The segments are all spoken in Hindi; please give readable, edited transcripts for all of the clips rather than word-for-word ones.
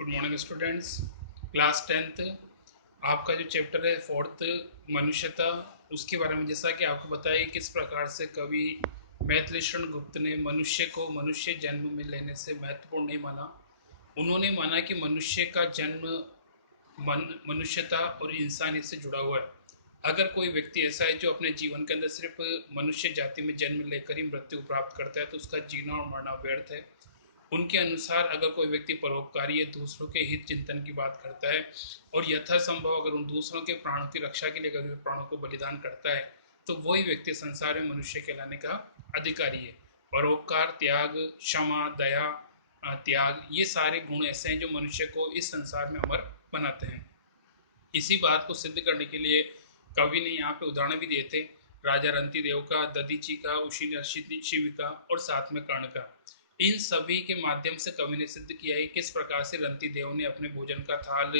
Good morning students. Class 10th आपका जो चैप्टर है फोर्थ मनुष्यता, उसके बारे में जैसा कि आपको बताया किस प्रकार से कवि मैथिलीशरण गुप्त ने मनुष्य को मनुष्य जन्म में लेने से महत्वपूर्ण नहीं माना। उन्होंने माना कि मनुष्य का जन्म मनुष्यता और इंसानियत से जुड़ा हुआ है। अगर कोई व्यक्ति ऐसा है जो अपने जीवन के अंदर सिर्फ मनुष्य जाति में जन्म लेकर ही मृत्यु प्राप्त करता है तो उसका जीना और मरना व्यर्थ है। उनके अनुसार अगर कोई व्यक्ति परोपकारी है, दूसरों के हित चिंतन की बात करता है और यथासंभव अगर उन दूसरों के प्राणों की रक्षा के लिए अगर प्राणों को बलिदान करता है तो वही व्यक्ति संसार में मनुष्य कहलाने का अधिकारी है। परोपकार, त्याग, क्षमा, दया, त्याग, ये सारे गुण ऐसे हैं जो मनुष्य को इस संसार में अमर बनाते हैं। इसी बात को सिद्ध करने के लिए कवि ने यहाँ पे उदाहरण भी दिए थे, राजा रंती देव का, दधीची का, उशी शिव का और साथ में कर्ण का। इन सभी के माध्यम से कवि ने सिद्ध किया है किस प्रकार से रंती देव ने अपने भोजन का थाल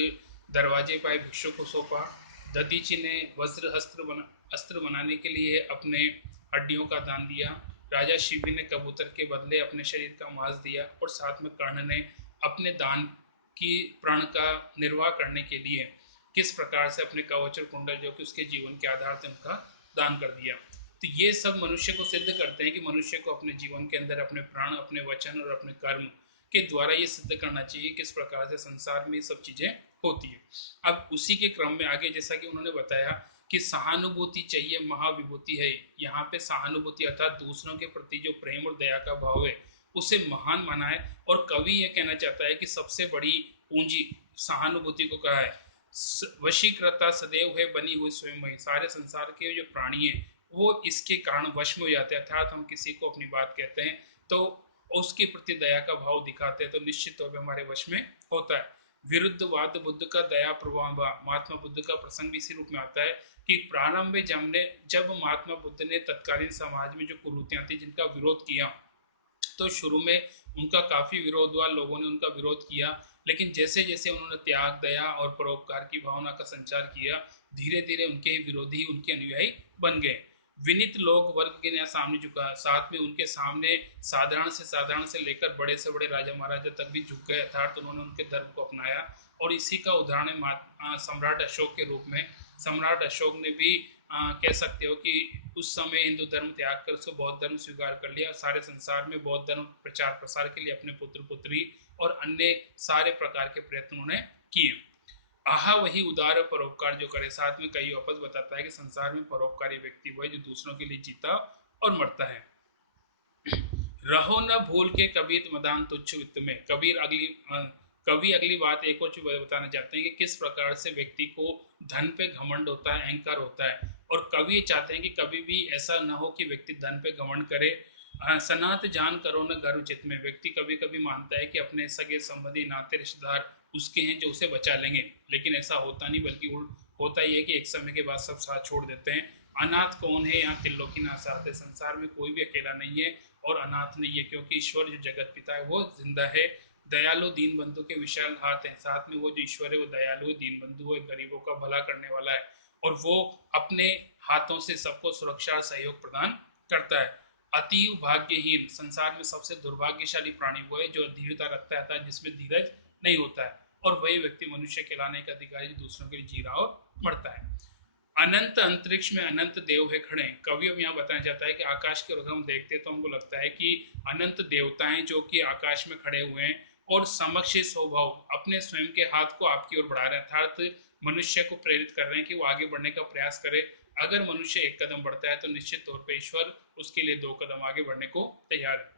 दरवाजे पाए भिक्षु को सौंपा, दधीची ने वज्र अस्त्र बनाने के लिए अपने हड्डियों का दान दिया, राजा शिवी ने कबूतर के बदले अपने शरीर का मांस दिया और साथ में कर्ण ने अपने दान की प्राण का निर्वाह करने के लिए किस प्रकार से अपने कवच और कुंडल जो कि उसके जीवन के आधार थे उनका दान कर दिया। तो ये सब मनुष्य को सिद्ध करते हैं कि मनुष्य को अपने जीवन के अंदर अपने प्राण, अपने वचन और अपने कर्म के द्वारा ये सिद्ध करना चाहिए किस प्रकार से संसार में ये सब चीजें होती है। अब उसी के क्रम में आगे जैसा कि उन्होंने बताया कि सहानुभूति चाहिए महाविभूति है। यहाँ पे सहानुभूति अर्थात दूसरों के प्रति जो प्रेम और दया का भाव है उसे महान माना है। और कवि ये कहना चाहता है कि सबसे बड़ी पूंजी सहानुभूति को कहा है। वशीकृता सदैव है बनी हुई स्वयं है। सारे संसार के जो प्राणी है वो इसके कारण वश में हो जाते हैं। अर्थात हम किसी को अपनी बात कहते हैं तो उसके प्रति दया का भाव दिखाते हैं तो निश्चित तौर पर हमारे वश में होता है। विरुद्धवाद बुद्ध का दया प्रभाव, महात्मा बुद्ध का प्रसंग भी इसी रूप में आता है कि प्रारंभ में जब महात्मा बुद्ध ने तत्कालीन समाज में जो कुरीतियां थी जिनका विरोध किया तो शुरू में उनका काफी विरोध हुआ, लोगों ने उनका विरोध किया, लेकिन जैसे जैसे उन्होंने त्याग, दया और परोपकार की भावना का संचार किया धीरे धीरे उनके विरोधी उनके अनुयायी बन गए। विनित लोग वर्ग के यहाँ सामने झुका, साथ में उनके सामने साधारण से लेकर बड़े से बड़े राजा महाराजा तक भी झुक गए, अर्थात उन्होंने उनके धर्म को अपनाया। और इसी का उदाहरण सम्राट अशोक के रूप में। सम्राट अशोक ने भी कह सकते हो कि उस समय हिंदू धर्म त्याग कर उसको बौद्ध धर्म स्वीकार कर लिया। सारे संसार में बौद्ध धर्म प्रचार प्रसार के लिए अपने पुत्र पुत्री और अन्य सारे प्रकार के प्रयत्न उन्होंने किए। आहा वही उदार परोपकार जो करे। साथ में कई वापस बताता है कि संसार में परोपकारी व्यक्ति वह जो दूसरों के लिए जीता और मरता है। रहो न भूल के कबीर मदान तुच्छ वित्त में। कवि अगली बात एक और बताना चाहते हैं कि किस प्रकार से व्यक्ति को धन पे घमंड होता है, अहंकार होता है। और कवि चाहते हैं कि कभी भी ऐसा न हो कि व्यक्ति धन पे घमंड करे। सनात जान करो न गर्व चित्त में। व्यक्ति कभी कभी मानता है कि अपने सगे संबंधी नाते रिश्तेदार उसके हैं जो उसे बचा लेंगे, लेकिन ऐसा होता नहीं, बल्कि होता ही है कि एक समय के बाद सब साथ छोड़ देते हैं। अनाथ कौन है यहाँ त्रिलोकी नाथ साथ है। संसार में कोई भी अकेला नहीं है और अनाथ नहीं है, क्योंकि ईश्वर जो जगत पिता है वो जिंदा है। दयालु दीन बंधु के विशाल हाथ है। साथ में वो जो ईश्वर है वो दयालु है, दीन बंधु है, गरीबों का भला करने वाला है और वो अपने हाथों से सबको सुरक्षा और सहयोग प्रदान करता है। अतीव भाग्यहीन, संसार में सबसे दुर्भाग्यशाली प्राणी वो है जो धीरता रखता है, जिसमें धीरज नहीं होता है। और वही व्यक्ति मनुष्य कहलाने का अधिकारी दूसरों के लिए जी रहा और मरता है। अनंत अंतरिक्ष में अनंत देव है खड़े। कवि अब यहाँ बताना चाहता है कि आकाश के अगर हम देखते हैं तो हमको लगता है कि अनंत देवताएं जो कि आकाश में खड़े हुए हैं और समक्ष स्वभाव अपने स्वयं के हाथ को आपकी ओर बढ़ा रहे हैं, अर्थात मनुष्य को प्रेरित कर रहे हैं कि वो आगे बढ़ने का प्रयास करे। अगर मनुष्य एक कदम बढ़ता है तो निश्चित तौर पर ईश्वर उसके लिए 2 कदम आगे बढ़ने को तैयार है।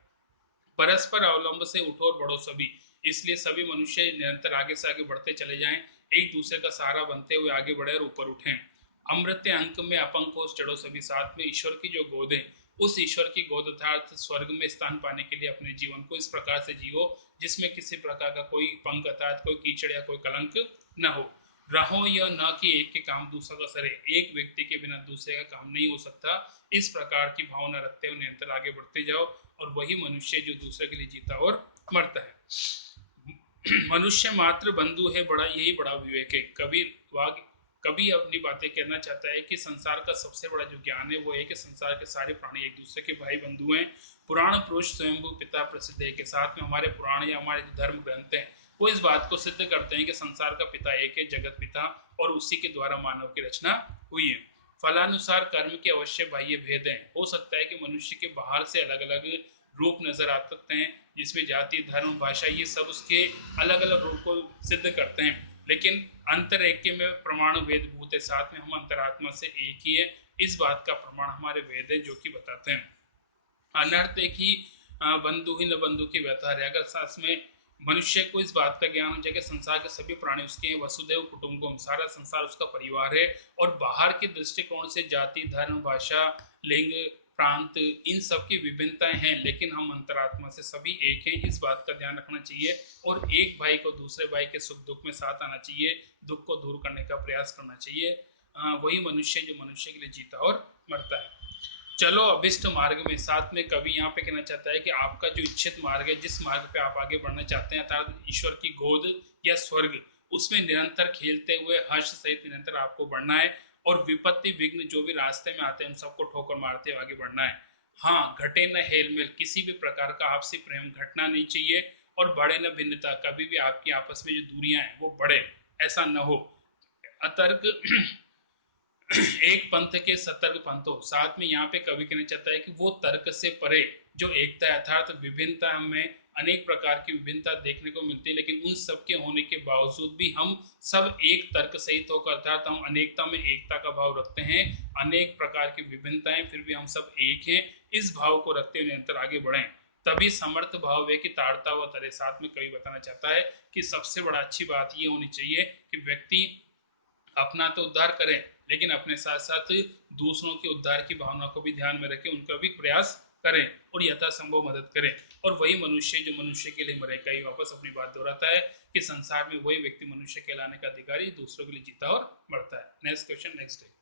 परस्पर अवलंब से उठो और बढ़ो सभी। इसलिए सभी मनुष्य निरंतर आगे से आगे बढ़ते चले जाएं, एक दूसरे का सहारा बनते हुए आगे बढ़े और ऊपर उठें। अमृत अंक में अपंकोष चढ़ो सभी। साथ में ईश्वर की जो गोद है उस ईश्वर की गोद अर्थात स्वर्ग में स्थान पाने के लिए अपने जीवन को इस प्रकार से जियो जिसमें किसी प्रकार का कोई पंख अर्थात कोई कीचड़ या कोई कलंक न हो। रहो या न कि एक के काम दूसरा का सरे। एक व्यक्ति के बिना दूसरे का काम नहीं हो सकता। इस प्रकार की भावना रखते हुए निरंतर आगे बढ़ते जाओ और वही मनुष्य जो दूसरे के लिए जीता और मरता है। मनुष्य मात्र बंधु है बड़ा, यही बड़ा विवेक है। कबीर वाग कवि अपनी बातें कहना चाहता है कि संसार का सबसे बड़ा जो ज्ञान है वो है कि संसार के सारे प्राणी एक दूसरे के भाई बंधु हैं। पुराण पुरुष स्वयंभू पिता प्रसिद्ध है के साथ में हमारे पुराण या हमारे जो धर्म ग्रंथ हैं वो इस बात को सिद्ध करते हैं कि संसार का पिता एक है, जगत पिता, और उसी के द्वारा मानव की रचना हुई है। फलानुसार कर्म के अवश्य बाह्य भेद हैं। हो सकता है कि मनुष्य के बाहर से अलग अलग रूप नजर आ सकते हैं, जिसमें जाति, धर्म, भाषा ये सब उसके अलग अलग रूप को सिद्ध करते हैं, लेकिन अंतर ऐक्य में प्रमाण वेदभूत है। साथ में हम अंतरात्मा से एक ही है, इस बात का प्रमाण हमारे वेद है जो कि बताते हैं। अनर्थ है कि बंधु ही न बंधु की व्यथा है। अगर सास में मनुष्य को इस बात का ज्ञान हो जाए कि संसार के सभी प्राणी उसके हैं, वसुदेव कुटुंबकम, सारा संसार उसका परिवार है, और बाहर के दृष्टिकोण से जाति, धर्म, भाषा, लिंग, प्रांत इन सब की विभिन्नताएं हैं, लेकिन हम अंतरात्मा से सभी एक हैं, इस बात का ध्यान रखना चाहिए। और एक भाई को दूसरे भाई के सुख दुख में साथ आना चाहिए, दुख को दूर करने का प्रयास करना चाहिए। वही मनुष्य जो मनुष्य के लिए जीता और मरता है। चलो अभिष्ट मार्ग में, साथ में कवि यहाँ पे कहना चाहता है कि आपका जो इच्छित मार्ग है, जिस मार्ग पे आप आगे बढ़ना चाहते हैं, अर्थात ईश्वर की गोद या स्वर्ग, उसमें निरंतर खेलते हुए हर्ष सहित निरंतर आपको बढ़ना है। और विपत्ति विघ्न जो भी रास्ते में आते हैं उन सबको ठोकर मारते हुए आगे बढ़ना है। हाँ, घटे न हेलमेल, किसी भी प्रकार का आपसी प्रेम घटना नहीं चाहिए, और बढ़े न भिन्नता, कभी भी आपकी आपस में जो दूरियां हैं वो बढ़े, ऐसा न हो। अतर्क एक पंथ के सतर्क पंथों, साथ में यहाँ पे कवि कहना चाहता है कि वो तर्क से परे जो एकता है, अर्थात विभिन्नता, हमें अनेक प्रकार की विभिन्नता देखने को मिलती है, लेकिन उन सब के होने के बावजूद भी हम सब एक तर्क सहित होकर, अर्थात हम अनेकता में एकता का भाव रखते हैं, अनेक प्रकार की विभिन्नताएं फिर भी हम सब एक हैं, इस भाव को रखते हुए निरंतर आगे बढ़ें, तभी समर्थ भाव है कि ताड़ता व तरे। साथ में कवि बताना चाहता है कि सबसे बड़ा अच्छी बात ये होनी चाहिए कि व्यक्ति अपना तो उद्धार करें, लेकिन अपने साथ साथ दूसरों के उद्धार की भावना को भी ध्यान में रखें, उनका भी प्रयास करें और यथासंभव मदद करें। और वही मनुष्य जो मनुष्य के लिए मरे, कई वापस अपनी बात दोहराता है कि संसार में वही व्यक्ति मनुष्य कहलाने का अधिकारी दूसरों के लिए जीता और मरता है। Next question next day.